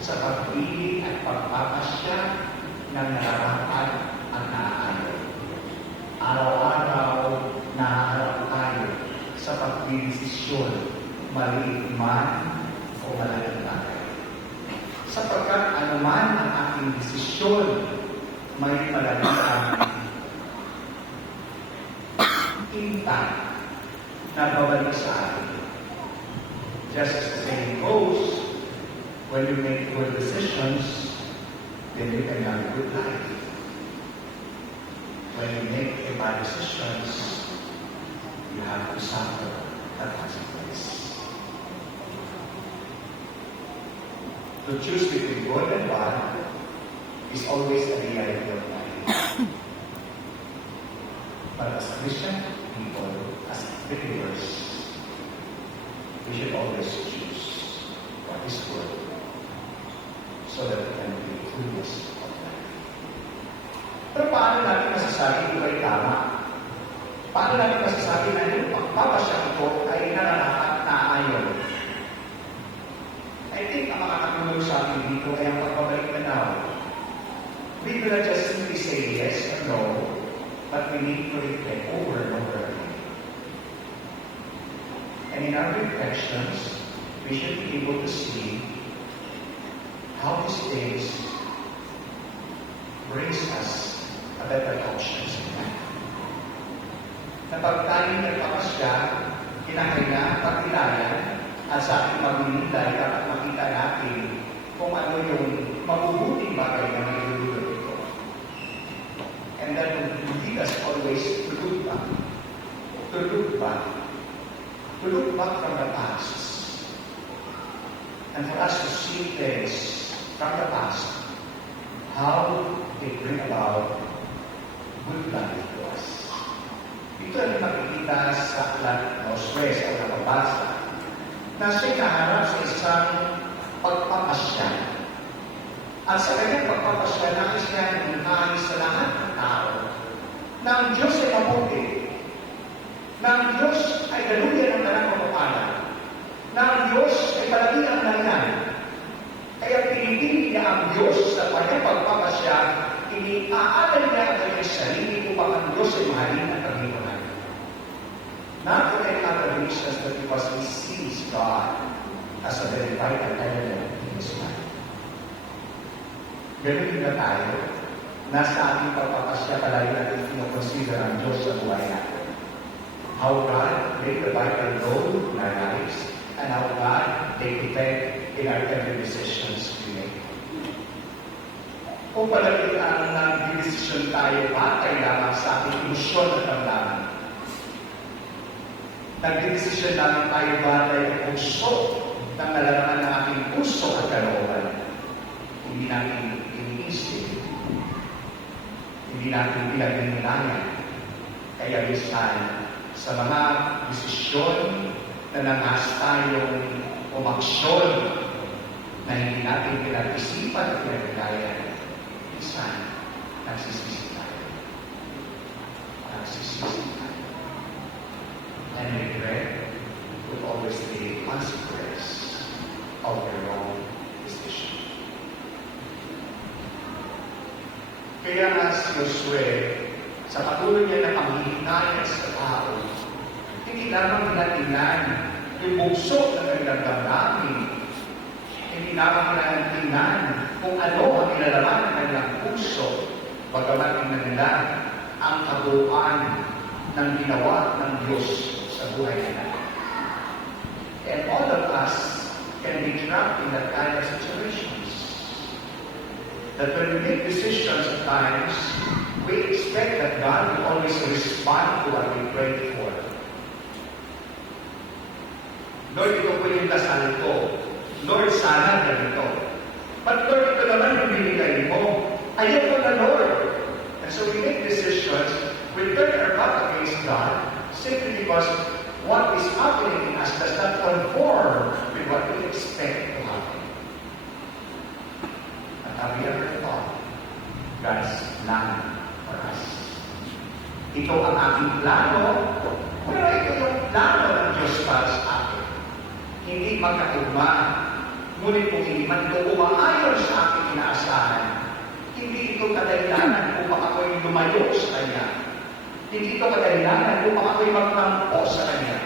sa pagpili at pagpapasya ng nararapat at naaayon. Araw-araw naharap tayo sa pagdidesisyon, maliit man o malaking bagay. Sapagkat anuman ang aking desisyon, may malaking impact na babalik sa atin. Just as the saying goes, when you make good decisions, then you can have a good life. When you make bad decisions, you have to suffer the consequence. To choose between good and bad is always a reality of life. But as Christian people, as believers, we should always choose what is good so that we can be fullness of life. Pero paano natin masasabi ito ay tama? Paano natin masasabi na yung pagpapasya ito ay nararapat na ayon? I think ang makakatulong sa akin dito ay ang pagbabalik na now. We will not just simply say yes or no, but we need to reflect over and over again. And in our reflections, we should be able to see how these things brings us a better options in life. Na pag tayo nagpapasya, kinakailangan pagkilayan at sa ating magbibigay dapat makita natin kung ano yung mabubuting bagay na may dudulot ito. And that will lead us always to look back. To look back. To look back from the past. And for us to see things from the past, how they bring about good life to us. Ito ay makikita sa aklat o stress o nakabasa na siya'y naharap sa isang pagpapasya. At sa kanyang pagpapasya, nais niya inunahin sa lahat ng tao na ang Diyos ay mabuti, na ang Diyos ay daluyan ng kanyang pagpapala, na ang Diyos ay palagi ang nariyan. Kaya pinipili niya ang Diyos sa kanyang pagpapasya, iniaalay niya ang kanyang sarili upang ang Diyos ay mahalin at paghimunan. Not for any other reasons, but because he sees God as a very vital element in his life. Ganun na tayo, nasa ating pagpapasya palagi natin kinoconsider ang Diyos sa buhay natin. How God played the vital role in our lives, and how God take effect in our every decisions we make. Kung palagi ang nag-decision tayo, batay lamang sa ating ilusyon at damdamin. Nag-decision namin tayo batay ang puso ng nalalaman ng ating puso at kalooban. Hindi natin iniisip. Hindi natin pinag-inulayan. Kaya minsan, sa mga desisyon na nangas tayong umaksyon na hindi natin pinag-isipan at pinag-ilayan, minsan, nagsisisi tayo. Nagsisisi tayo. And regret will always be a consequence of the wrong decision. Kaya nga si Josue, sa patuloy niya na panghihinayang sa tao, hindi lamang tinatingnan yung bugso na nagdagdag namin. Hindi lamang tinatingnan kung ano ang ilalaman ng kanilang puso, bagamat tingnan nila ang kabuuan ng ginawa ng Diyos sa buhay nila. And all of us can be trapped in that kind of situations. That when we make decisions at times, we expect that God will always respond to what we pray for. Lord, ito po yung dasal ko. Lord, sana ganito. But Lord, ito naman yung binigay mo. Ayaw ko na, Lord. And so we make decisions, we turn our back against God, simply because what is happening in us does not conform with what we expect to happen. And have we ever thought God's plan for us? Ito ang aking plano, pero ito yung plano ng Diyos para sa akin. Hindi magkatugma. Ngunit kung hindi man ito umaayon sa aking inaasahan, hindi ito kadahilanan upang ako'y lumayo sa Kanya. Hindi ito kadahilanan upang ako'y magtampo sa Kanya.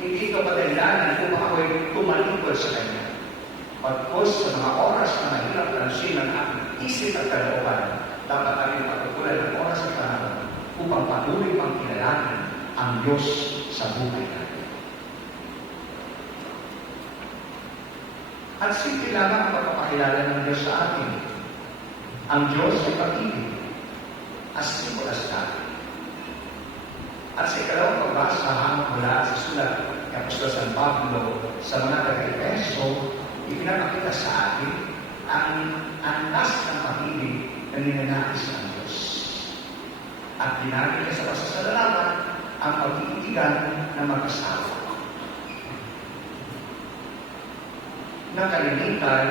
Hindi ito kadahilanan upang ako'y tumalikod sa Kanya. Pagkos sa mga oras na mahirap tansin ng aking isip at kalooban, dapat tayong pagkukulan ng oras at panahon upang patuloy pang kilalanin ang Diyos sa buhay natin. At simple lamang ang pagpapakilala ng Diyos sa atin. Ang Diyos ay pag-ibig. As simple as that. At sa ikalawang pagbasa mula sa sulat ni Apostol San Pablo sa mga taga-Efeso, ipinapakita sa atin ang antas ng pag-ibig na ninanais ng Diyos. At ginamit niya sa pasasalarawan ang pag-iibigan ng mag-asawa. Na kalimitan,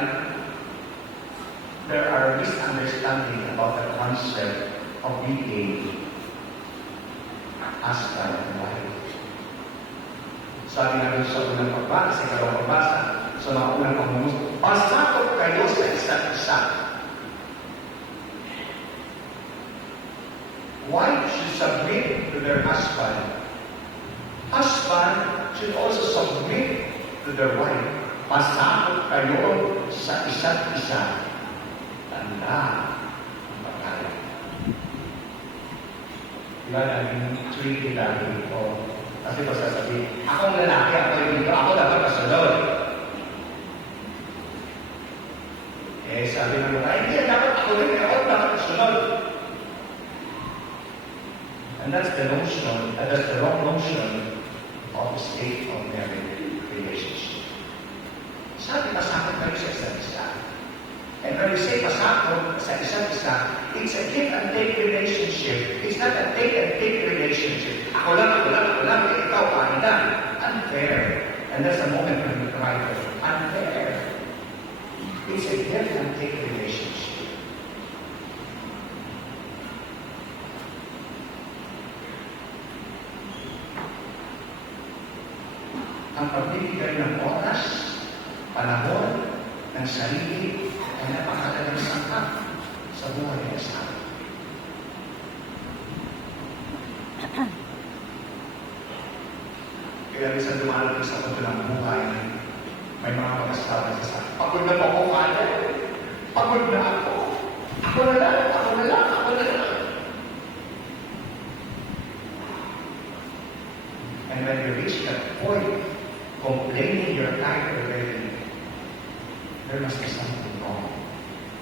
there are misunderstanding about the concept of being husband and wife. Sabi nga doon sa unang pagbasa, sa ikalawang pagbasa, sa mga unang pangungos, pasakot kayo sa isa't isa. Wife should submit to their husband. Husband should also submit to their wife. Pasakot kayo sa isa't isa. Tanda ang pagkalan. Diba namin treaty lagi ito? Kasi pa sasabihin, akong lalaki, ako yung dito, ako dapat kasunod. Eh, sabi ng mga, hindi, dapat ako rin, ako dapat kasunod. And that's the notion, that's the wrong notion of the state of marriage relationship. Sabi, pasakot kayo sa isa't isa. And when we say pasakot sa isa't isa, it's a give and take relationship. It's not a take and take relationship. Ako lang, ikaw, kain lang. Unfair. And that's the moment when we cry for it. Unfair. It's a give and take relationship. Ang pagbibigay ng oras, panahon, ng sarili, ay napakalagang sangkap sa buhay ng asawa. Kaya minsan dumarating sa punto ng buhay, may mga mag-asawa na sa pagod na po ako, kaya. Pagod na ako. Ako na lang. And when you reach that point, complaining you're tired already, there must be something wrong.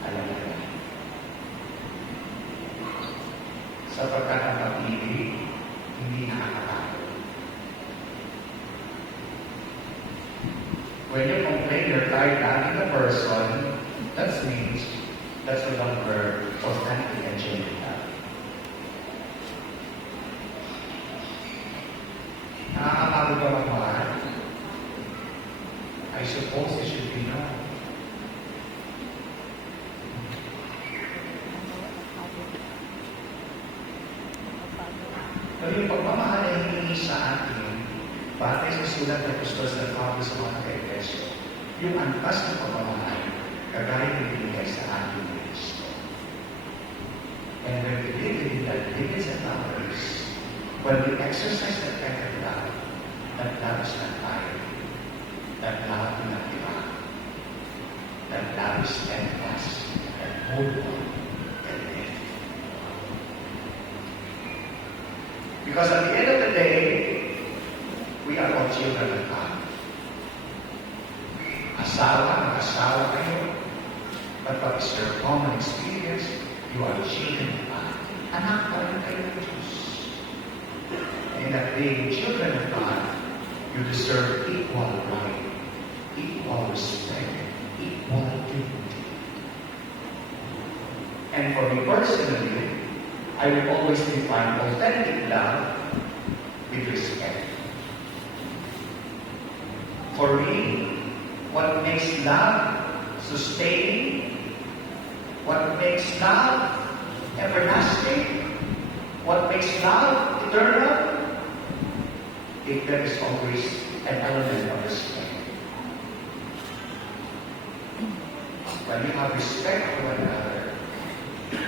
Alam mo yan. Sapagkat ang pag-ibig, hindi nakakapagod. When you complain you're tired having a person, that means that's no longer authentic and genuine love. Nakakapagod ba magmahal? I suppose it should be no. Pero yung pagmamahal ay hindi sa atin, batay sa sulat ng Apostol San Pablo sa mga Efeso, yung antas ng pagmamahal, kagaya ng binigay sa atin ng Kristo. And when we live in that limits and boundaries, when we exercise that kind of love is not tired, that love is not give up, that love is steadfast, and hold on and live. Because at the end of the day, we are all children of God. Mag-asawa kayo. But what is your common experience? You are children of God. Anak pa rin kayo ng Diyos. And that being children of God, you deserve equal right, equal respect, equal dignity. And for me personally, I will always define authentic love with respect. For me, what makes love sustaining, what makes love everlasting, what makes love eternal, if there is always an element of respect. when you have respect for one another,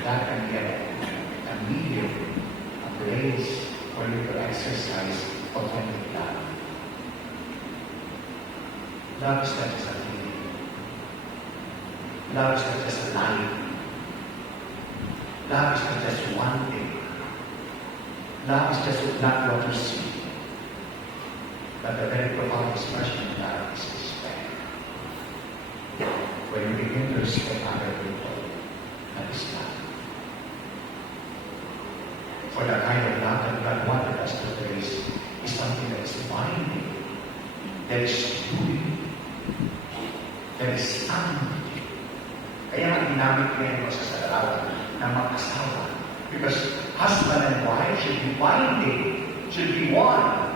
that can be a medium, a place for you to exercise authentic love. Love is not just a feeling. Love is not just a line. Love is not just one thing. Love is just not what you see. But the very profound expression of love is respect. When you begin to respect other people, that is love. For the kind of love that God wanted us to face is something that is binding, that is true, that is sound. Kaya nga ginamit ngayon ko sa salarawan ng mga asawa. Because husband and wife should be binding, should be one.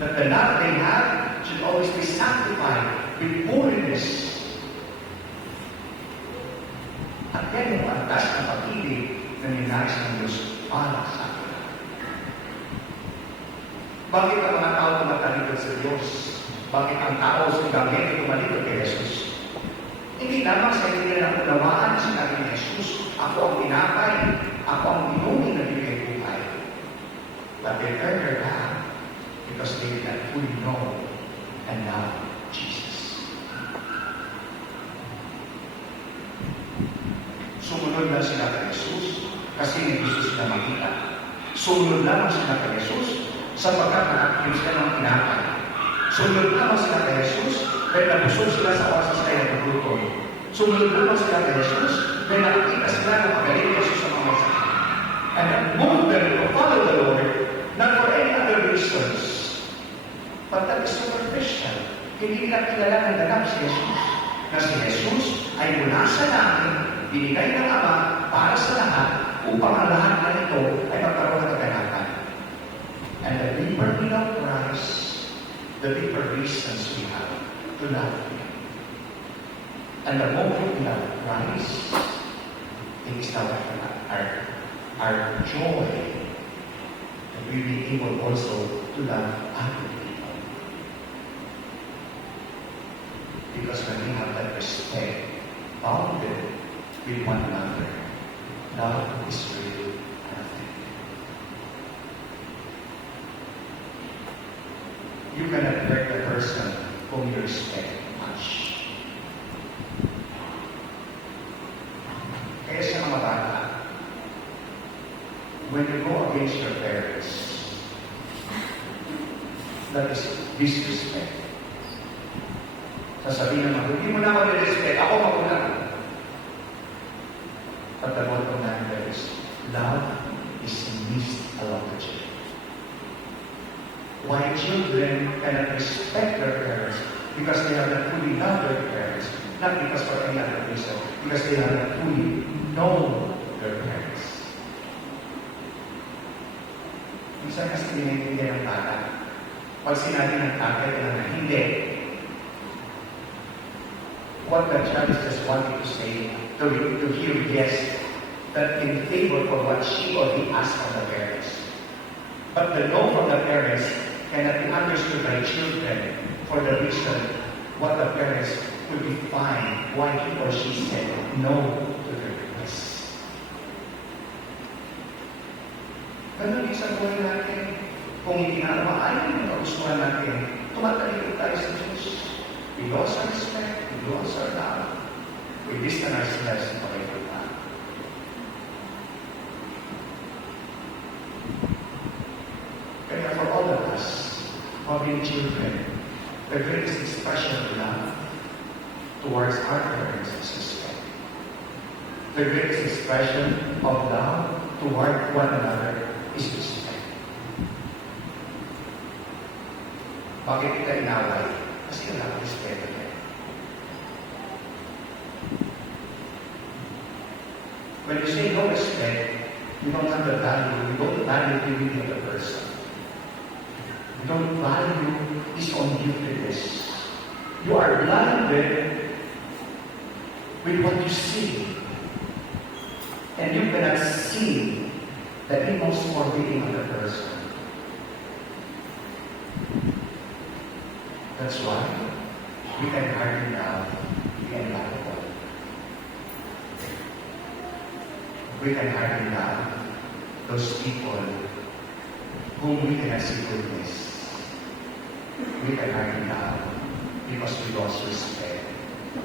That the love they have should always be sanctified with holiness. At yan yung antas ng pag-ibig na ninais ng Diyos para sa akin. Bakit ang mga tao tumatalikod sa Diyos? Bakit ang tao sa gamit tumalikod kay Jesus? Hindi lamang sa hindi nila unawaan na sinabi ni Jesus, ako ang tinapay, ako ang inumin na bigay buhay. But they turned their back because they did not fully know and love Jesus. Sumunod lang sila kay Jesus kasi hindi gusto sila makita. Sumunod lang sila kay Jesus sapagkat nakakilin sila ng tinapay. Sumunod lang sila kay Jesus dahil nabusog sila sa oras sila yung paglutoy. Sumunod lang sila kay Jesus dahil nakikita sila ng pagaling ni Jesus sa mga sakit. And that moved them to follow the Lord not for any other reasons, but that is superficial. Hindi nila kilala ng ganap si Jesus. Na si Jesus ay mula sa langit, binigay ng Ama para sa lahat upang ang lahat na ito ay magkaroon ng kaganapan. And the deeper we love Christ, the deeper reasons we have to love Him. And the more we love Christ, it is our joy that we be able also to love other people. Because when we have that respect bounded with one another, love is real and authentic. You cannot hurt the person whom you respect much. Kaya sa mga bata, when you go against your parents, that is disrespect. Sasabihin naman, hindi mo na ako nirespect, ako magulang. But the bottom line there is, love is missed along the journey. Why children cannot respect their parents? Because they have not fully loved their parents. Not because for any other reason. Because they have not fully known their parents. Minsan kasi pinag-ibigay ng bata. Pag sinabi ng tatay na hindi, what the child is just wanting to say, to hear yes, that in favor for what she or he asked from the parents. But the no from the parents cannot be understood by children for the reason what the parents could define why he or she said no to their request. Ganun din sa buhay natin. Kung hindi na maayon ang kagustuhan natin, tumatalikod tayo sa Diyos. We lost our respect, we lost our love. We distance ourselves from God. Kaya for all of us, who have been children, the greatest expression of love towards our parents is respect. The greatest expression of love toward one another is respect. Bakit kita inaway? Kasi wala kang respeto niya. When you say no respect, you don't have the value. You don't value the dignity of the person. You don't value his own giftedness. You are blinded with what you see. And you cannot see the inmost being of the person. That's why we can hardly love the unlovable. we can hardly love those people whom we cannot see goodness. We can hardly love because we lost respect.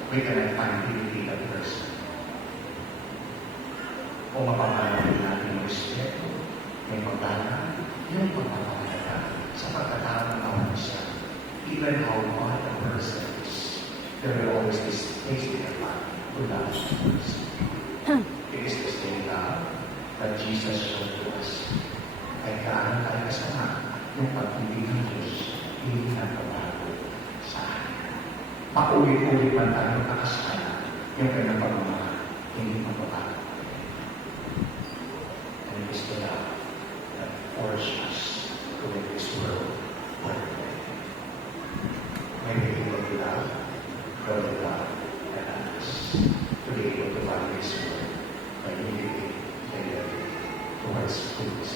We cannot find dignity in that person. Kung mapapalaman natin yung respeto, may pagdana, yung pagpapalaga sa pagkatao ng kawan siya. Even how bad a person is, there will always be space in the heart to love that person. It is the same love that Jesus showed to us. Kahit gaano tayo kasama, yung pag-ibig ng Diyos, hindi nagbabago sa akin. Paulit-ulit man tayo nakasama, yung kanyang pagmamahal, hindi magbabago. And it is the love that forces us to make this world perfect. May we will love, grow in love, and us to be able to find this world by living daily towards goodness.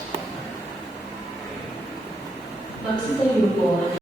Magsitayo po.